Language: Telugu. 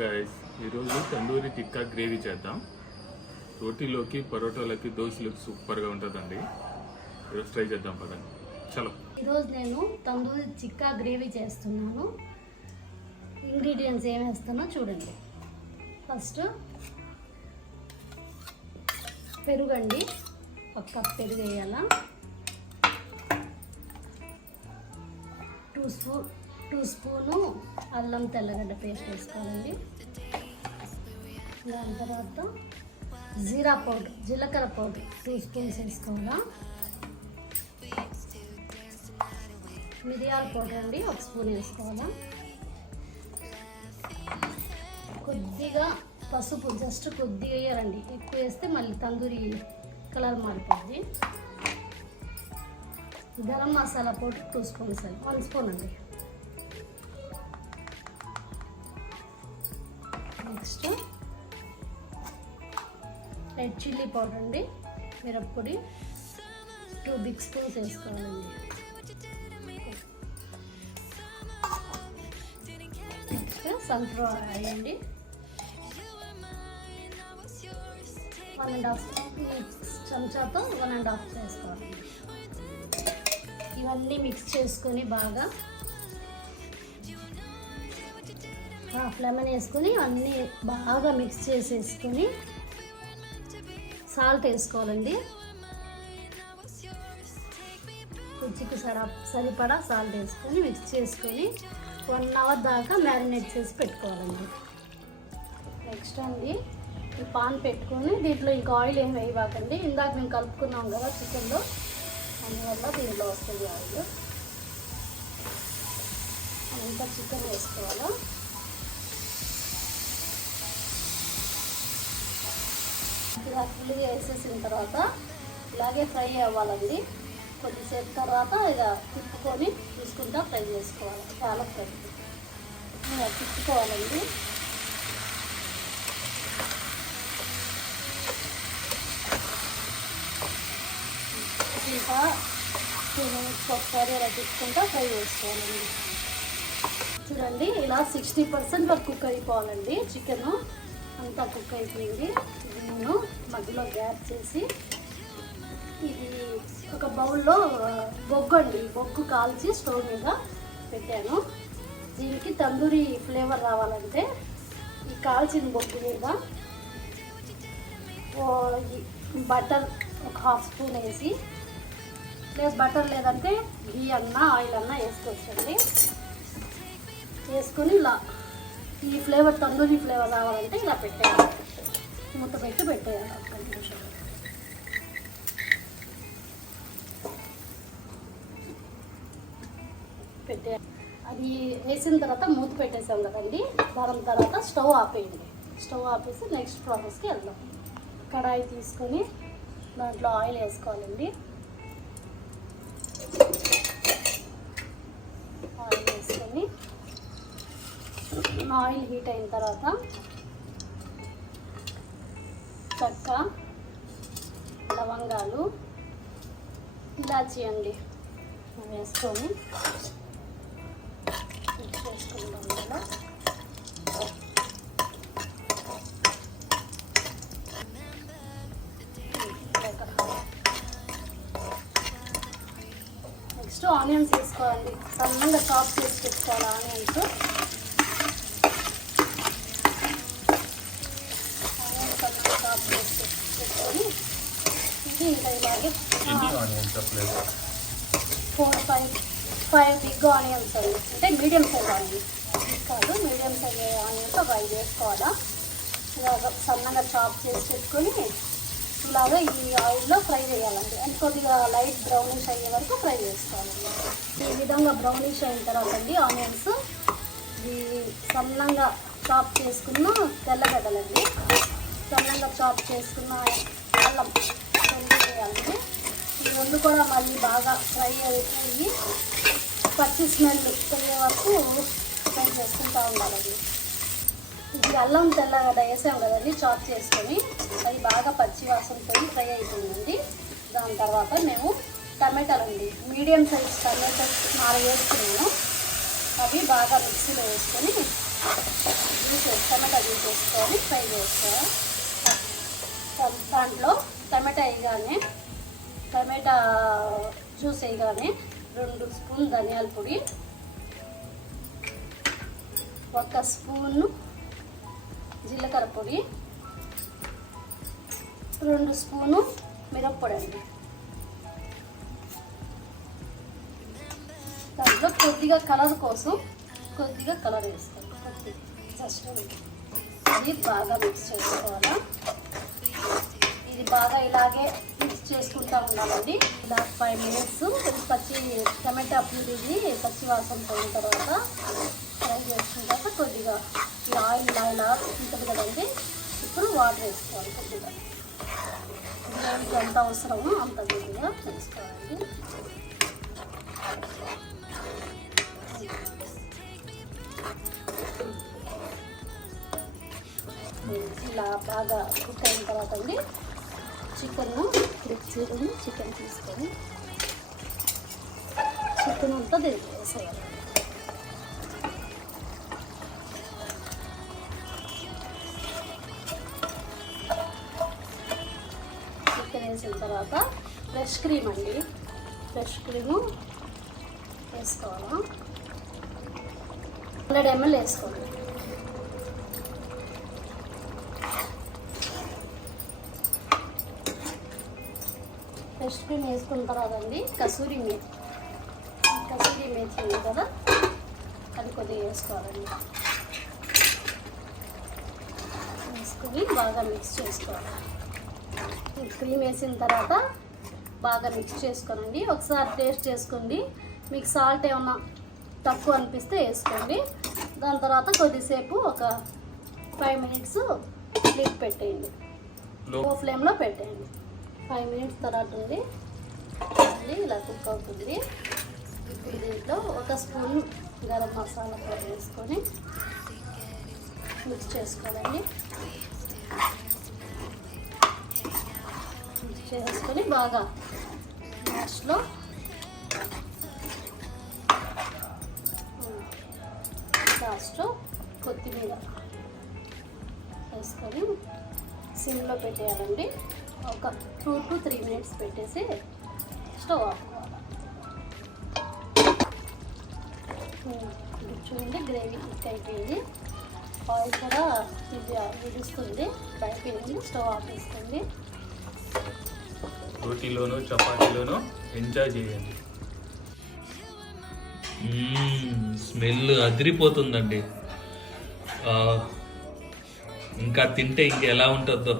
గైస్, ఈరోజు తందూరి టిక్కా గ్రేవీ చేద్దాం. రోటీలోకి, పరోటాలకి, దోశలోకి సూపర్గా ఉంటుందండి. ఈరోజు ట్రై చేద్దాం పదండి. చలో. ఈరోజు నేను తందూరి టిక్కా గ్రేవీ చేస్తున్నాను. ఇంగ్రీడియంట్స్ ఏం వేస్తానో చూడండి. ఫస్ట్ పెరుగండి, ఒక కప్ పెరుగు వేయాలా. 2 స్పూను అల్లం తెల్లగడ్డ పేస్ట్ వేసుకోవాలండి. దాని తర్వాత జీరా పౌడర్, జీలకర్ర పౌడర్ 2 స్పూన్స్ వేసుకోవాలా. మిరియాల పౌడర్ అండి 1 స్పూన్ వేసుకోవాలా. కొద్దిగా పసుపు, జస్ట్ కొద్దిగా వేయాలండి, ఎక్కువ వేస్తే మళ్ళీ తందూరి కలర్ మారిపోద్ది. గరం మసాలా పౌడర్ 2 స్పూన్స్ అండి, 1 స్పూన్ అండి. నెక్స్ట్ రెడ్ చిల్లీ పౌడర్ అండి, మిరప్పొడి 2 బిగ్ స్పూన్స్ వేసుకోవాలండి. నెక్స్ట్ సన్ఫ్లవర్ ఆయిల్ అండి 1.5 చెంచాతో 1.5 వేసుకోవాలండి. ఇవన్నీ మిక్స్ చేసుకొని బాగా హాఫ్ లెమన్ వేసుకొని అన్నీ బాగా మిక్స్ చేసేసుకొని సాల్ట్ వేసుకోవాలండి. రుచికి సరిపడా సాల్ట్ వేసుకొని మిక్స్ చేసుకొని 1 అవర్ దాకా మ్యారినేట్ చేసి పెట్టుకోవాలండి. నెక్స్ట్ అండి, ఈ పాన్ పెట్టుకొని దీంట్లో ఇంకా ఆయిల్ ఏం వేయబాకండి. ఇందాక మేము కలుపుకున్నాం కదా చికెన్లో, అందువల్ల దీంట్లో వస్తుంది ఆయిల్. అంతా చికెన్ వేసుకోవాలా. ఇలా ఫుల్గా వేసేసిన తర్వాత ఇలాగే ఫ్రై అవ్వాలండి. కొద్దిసేపు తర్వాత ఇక తిప్పుకొని చూసుకుంటా ఫ్రై చేసుకోవాలి. చాలా ఫ్రై తిప్పుకోవాలండి. ఇంకా 2 మినిట్స్ ఒకసారి ఇలా తిప్పుకుంటా ఫ్రై చేసుకోవాలండి. చూడండి, ఇలా 60% వరకు కుక్ అయిపోవాలండి. చికెన్ అంతా కుక్ అయిపోయింది. ఇది నేను మధ్యలో గ్యాప్ చేసి ఇది ఒక బౌల్లో బొగ్గు కాల్చి స్టవ్ మీద పెట్టాను. దీనికి తందూరి ఫ్లేవర్ రావాలంటే ఈ కాల్చిన బొగ్గు మీద బటర్ ఒక 1/2 స్పూన్ వేసి, ప్లస్ బటర్ లేదంటే ఘీ అన్నా ఆయిల్ అన్నా వేసుకోవచ్చండి. వేసుకొని ఇలా ఈ ఫ్లేవర్ తందూరి ఫ్లేవర్ రావాలంటే ఇలా పెట్టేయాలి. మూత పెట్టి పెట్టేయాలి 1 నిమిషం. పెట్టేయాలి. అది వేసిన తర్వాత మూత పెట్టేసాం కదండి. దాని తర్వాత స్టవ్ ఆపేయండి. స్టవ్ ఆపేసి నెక్స్ట్ ప్రాసెస్కి వెళ్దాం. కడాయి తీసుకొని దాంట్లో ఆయిల్ వేసుకోవాలండి. ఆయిల్ వేసుకొని ఆయిల్ హీట్ అయిన తర్వాత చెక్క, లవంగాలు, ఇలాచీ అండి వేసుకొని మిక్స్ చేసుకుంటాం కదా. నెక్స్ట్ ఆనియన్స్ వేసుకోవాలి. సన్నగా చాప్ చేసి పెట్టుకోవాలి ఆనియన్స్. సన్నగా చాప్ చేసి పెట్టుకొని ఇది ఇంకా ఇలాగే 4-5 బిగ్ ఆనియన్స్ అండి, అంటే మీడియం సైజ్ ఆనియన్స్ కాదు, మీడియం సైజ్ ఆనియన్స్ ఒక 5 వేసుకోవాలా. ఇలాగ సన్నగా చాప్ చేసి పెట్టుకొని ఇలాగా ఈ ఆయిల్లో ఫ్రై చేయాలండి. అండ్ కొద్దిగా లైట్ బ్రౌనిష్ అయ్యే వరకు ఫ్రై చేసుకోవాలండి. ఈ విధంగా బ్రౌనిష్ అయిన తర్వాత అండి ఆనియన్స్, ఈ సన్నంగా చాప్ చేసుకున్న తెల్లగడ్డలండి, సన్నంగా చాప్ చేసుకున్న అల్లం వేయాలండి. ఈ 2 కూడా మళ్ళీ బాగా ఫ్రై అయ్యి పచ్చి స్మెల్ పోయే వరకు ఫ్రై చేసుకుంటూ ఉండాలండి. ఇది అల్లం తెల్లగడ్డ వేసాం కదండి చాప్ చేసుకొని, అది బాగా పచ్చి వాసన పోయి ఫ్రై అయిపోయిందండి. దాని తర్వాత మేము టమాటాలు అండి, మీడియం సైజ్ టమాటాస్ 4 వేసుకున్నాను. అవి బాగా మిక్సీలో వేసుకొని టమాటా తీసేసుకొని ఫ్రై చేసుకోవాలి. దాంట్లో టమాటా వేయగానే టమాటా జ్యూస్ వేయగానే 2 స్పూన్ ధనియాల పొడి, 1 స్పూను జీలకర్ర పొడి, 2 స్పూను మిరప్పొడి అండి. దాంట్లో కొద్దిగా కలర్ కోసం కొద్దిగా కలర్ వేసుకోవాలి. కొద్దిగా జస్ట్ ఇది బాగా మిక్స్ చేసుకోవాలా. ఇది బాగా ఇలాగే మిక్స్ చేసుకుంటూ ఉండాలండి. ఇలా 5 మినిట్స్ పచ్చి టమాటా ఇది పచ్చి వాసన పోయిన తర్వాత ఫ్రై చేసుకున్నాక కొద్దిగా ఈ ఆయిల్ ఇలా ఉంటుంది కదండి. ఇప్పుడు వాటర్ వేసుకోవాలి. కొద్దిగా ఎంత అవసరమో అంత కొద్దిగా వేసుకోవాలి. ఇలా బాగా కుక్ అయిన తర్వాత అండి చికెన్ తీసుకొని చికెన్ అంతా దీనికి వేసేయాలి. చికెన్ వేసిన తర్వాత ఫ్రెష్ క్రీమ్ అండి, ఫ్రెష్ క్రీము వేసుకోవాలి. 100 ml వేసుకోండి. ఫ్రెష్ క్రీమ్ వేసుకున్న తర్వాత అండి కసూరి మేతి ఉంది కదా, అది కొద్దిగా వేసుకోవాలండి. వేసుకొని బాగా మిక్స్ చేసుకోవాలి. క్రీమ్ వేసిన తర్వాత బాగా మిక్స్ చేసుకోనండి. ఒకసారి టేస్ట్ చేసుకోండి. మీకు సాల్ట్ ఏమన్నా తక్కువ అనిపిస్తే వేసుకోండి. దాని తర్వాత కొద్దిసేపు ఒక 5 మినిట్స్ లిడ్ పెట్టేయండి. లో ఫ్లేమ్లో పెట్టేయండి. 5 మినిట్స్ తర్వాత ఉంది ఇలా కుక్ అవుతుంది. ఇప్పుడు దీంట్లో 1 స్పూన్ గరం మసాలా పొడి వేసుకొని మిక్స్ చేసుకోవాలండి. మిక్స్ చేసుకొని బాగా లాస్ట్లో కొత్తిమీర వేసుకొని సిమ్లో పెట్టేయాలండి. ఒక 2 to 3 మినిట్స్ పెట్టేసి స్టవ్ ఆఫ్. చూడండి గ్రేవీ కుక్ అయిపోయింది. ఆయిల్ కూడా విడుస్తుంది, అయిపోయింది. స్టవ్ ఆఫ్ చేసుకోండి. రోటీలోను చపాతీలోను ఎంజాయ్ చేయండి. స్మెల్ అదిరిపోతుందండి. ఇంకా తింటే ఇంకెలా ఉంటుందో.